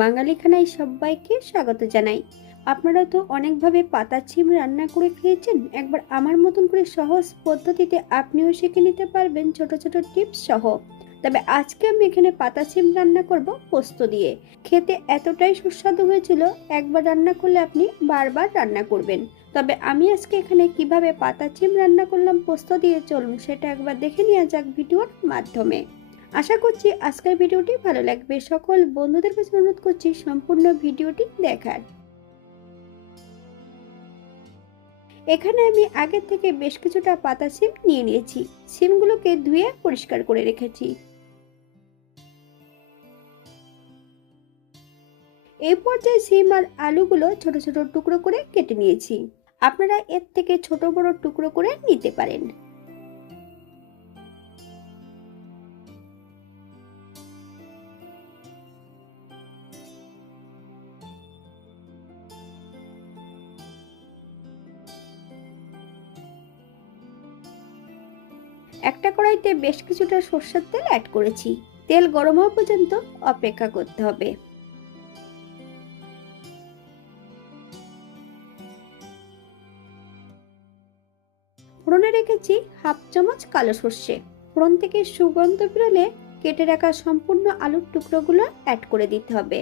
বাঙালি খানায় সবাইকে স্বাগত জানাই। আপনারা তো অনেকভাবে পাতা ছিম রান্না করে খেয়েছেন। একবার আমার মতন করে সহজ পদ্ধতিতে আপনিও শিখে নিতে পারবেন ছোট ছোট টিপস সহ। তবে আজকে আমি এখানে পাতা ছিম রান্না করব পোস্ত দিয়ে। খেতে এতটাই সুস্বাদু হয়েছিল, একবার রান্না করলে আপনি বারবার রান্না করবেন। তবে আমি আজকে এখানে কিভাবে পাতা ছিম রান্না করলাম পোস্ত দিয়ে, চলুন সেটা একবার দেখে নেওয়া যাক ভিডিওর মাধ্যমে। আশা করছি আজকের ভিডিওটি ভালো লাগবে। সকল বন্ধুদের কাছে অনুরোধ করছি সম্পূর্ণ ভিডিওটি দেখার। এখানে আমি আগে থেকে বেশ কিছুটা পাতা সিম নিয়ে নিয়েছি। সিমগুলোকে ধুয়ে পরিষ্কার করে রেখেছি। এই পর্যায়ে সিম আর আলুগুলো ছোট ছোট টুকরো করে কেটে নিয়েছি। আপনারা এর থেকে ছোট বড় টুকরো করে নিতে পারেন। একটা কড়াইতে বেশ কিছুটা সরষের তেল অ্যাড করেছি। তেল গরম হওয়া পর্যন্ত অপেক্ষা করতে হবে। ফোড়নে রেখেছি হাফ চামচ কালো সর্ষে। ফোড়ন থেকে সুগন্ধ বেরোলে কেটে রাখা সম্পূর্ণ আলুর টুকরোগুলো অ্যাড করে দিতে হবে।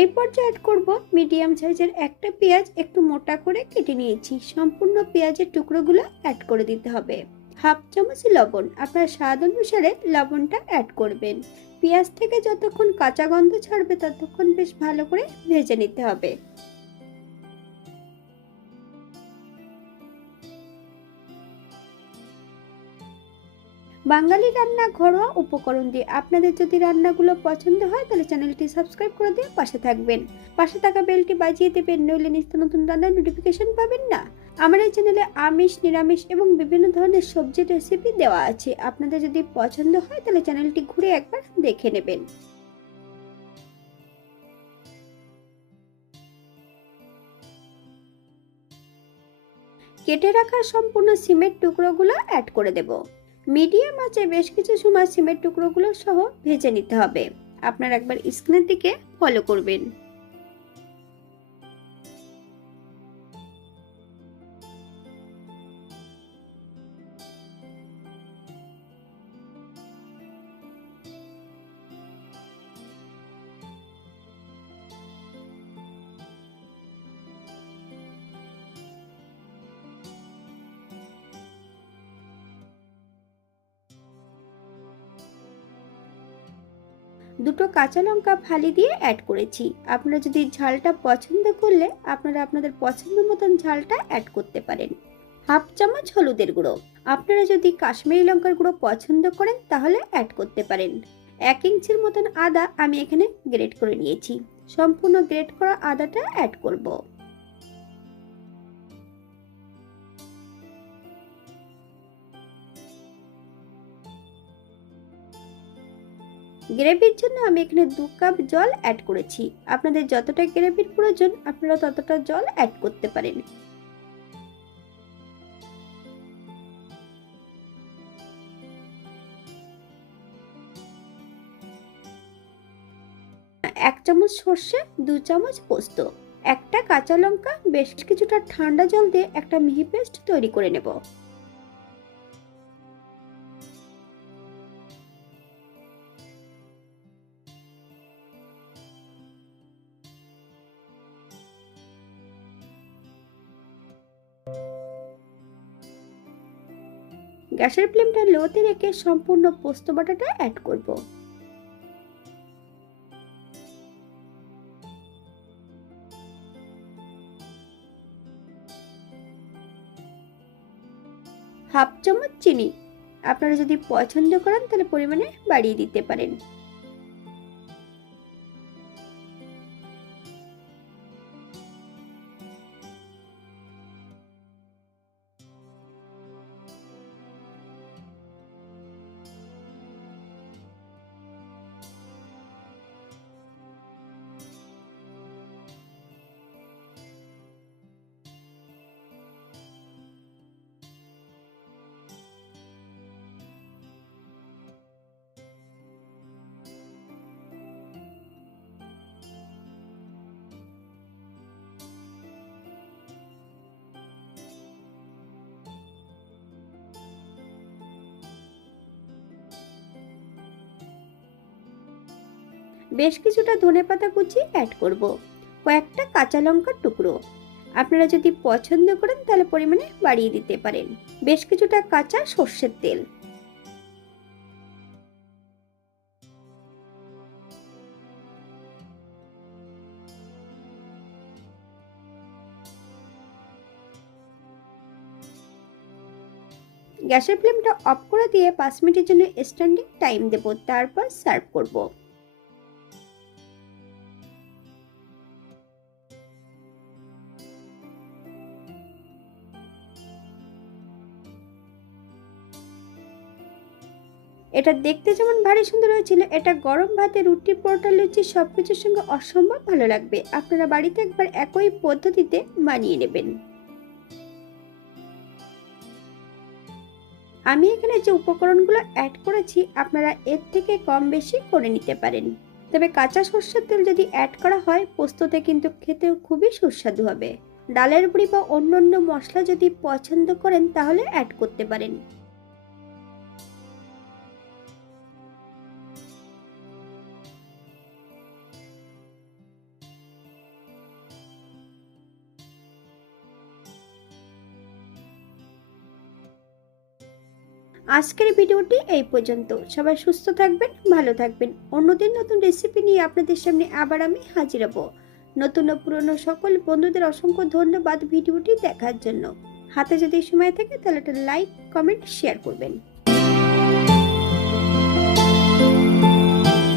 এই পর্যায়ে অ্যাড করব মিডিয়াম সাইজের একটা পেঁয়াজ, একটু মোটা করে কেটে নিয়েছি। সম্পূর্ণ পেঁয়াজের টুকরোগুলো অ্যাড করে দিতে হবে। হাফ চামচ লবণ, আপনার স্বাদ অনুসারে লবণটা অ্যাড করবেন। পেঁয়াজ থেকে যতক্ষণ কাঁচা গন্ধ ছাড়বে ততক্ষণ বেশ ভালো করে ভেজে নিতে হবে। বাঙালি রান্না ঘরোয়া উপকরণ দিয়ে। আপনাদের যদি রান্নাগুলো পছন্দ হয় তাহলে চ্যানেলটি সাবস্ক্রাইব করে দিয়ে পাশে থাকবেন। পাশে থাকা বেলটি বাজিয়ে দেবেন, নইলে নিত্য নতুন রান্নার নোটিফিকেশন পাবেন না। আমার এই চ্যানেলে আমিষ, নিরামিষ এবং বিভিন্ন ধরনের সবজির রেসিপি দেওয়া আছে। আপনাদের যদি পছন্দ হয় তাহলে চ্যানেলটি ঘুরে একবার দেখে নেবেন। কেটে রাখা সম্পূর্ণ সিমের টুকরোগুলো অ্যাড করে দেব। মিডিয়াম আঁচে বেশ কিছু সময় সিমের টুকরোগুলো সহ ভেজে নিতে হবে। আপনারা একবার স্ক্রিনের দিকে ফলো করবেন। দুটো কাঁচা লঙ্কা ফালি দিয়ে অ্যাড করেছি। আপনারা যদি ঝালটা পছন্দ করলে আপনারা আপনাদের পছন্দ মতন ঝালটা অ্যাড করতে পারেন। হাফ চামচ হলুদের গুঁড়ো, আপনারা যদি কাশ্মীরি লঙ্কার গুঁড়ো পছন্দ করেন তাহলে অ্যাড করতে পারেন। 1 ইঞ্চির মতন আদা আমি এখানে গ্রেট করে নিয়েছি। সম্পূর্ণ গ্রেট করা আদাটা অ্যাড করব। গ্রেভির জন্য আমি এখানে 2 কাপ জল অ্যাড করেছি। আপনাদের যতটা গ্রেভির প্রয়োজন আপনারা ততটা জল অ্যাড করতে পারেন। 1 চামচ সর্ষে, 2 চামচ পোস্ত, একটা কাঁচা লঙ্কা, বেশ কিছুটা ঠান্ডা জল দিয়ে একটা মিহি পেস্ট তৈরি করে নেব। গ্যাসের ফ্লেমটা লোতে রেখে সম্পূর্ণ পোস্ত বাটাটা অ্যাড করব। হাফ চামচ চিনি, আপনারা যদি পছন্দ করেন তাহলে পরিমাণে বাড়িয়ে দিতে পারেন। বেশ কিছুটা ধনেপাতা কুচি অ্যাড করব, কয়েকটা কাঁচা লঙ্কার টুকরো। আপনারা যদি পছন্দ করেন তাহলে পরিমাণে বাড়িয়ে দিতে পারেন। বেশ কিছুটা কাঁচা সর্ষের তেল। গ্যাসের ফ্লেমটা অফ করে দিয়ে 5 মিনিটের জন্য স্ট্যান্ডিং টাইম দেব, তারপর সার্ভ করব। এটা দেখতে যেমন ভারী সুন্দর হয়েছিল, এটা গরম ভাতে, রুটি, পরোটা, লুচি সবকিছুর সঙ্গে অসম্ভব ভালো লাগবে। আপনারা বাড়িতে একবার একই পদ্ধতিতে বানিয়ে নেবেন। আমি এখানে যে উপকরণগুলো অ্যাড করেছি আপনারা এর থেকে কম বেশি করে নিতে পারেন। তবে কাঁচা সরষের তেল যদি অ্যাড করা হয় পোস্ততে কিন্তু খেতেও খুবই সুস্বাদু হবে। ডালের বড়ি বা অন্যান্য মশলা যদি পছন্দ করেন তাহলে অ্যাড করতে পারেন। আজকের ভিডিওটি এই পর্যন্ত। সবাই সুস্থ থাকবেন, ভালো থাকবেন। অন্যদিন নতুন রেসিপি নিয়ে আপনাদের সামনে আবার আমি হাজির হব। নতুন ও পুরনো সকল বন্ধুদের অসংখ্য ধন্যবাদ ভিডিওটি দেখার জন্য। হাতে যদি সময় থাকে তাহলে একটা লাইক, কমেন্ট, শেয়ার করবেন।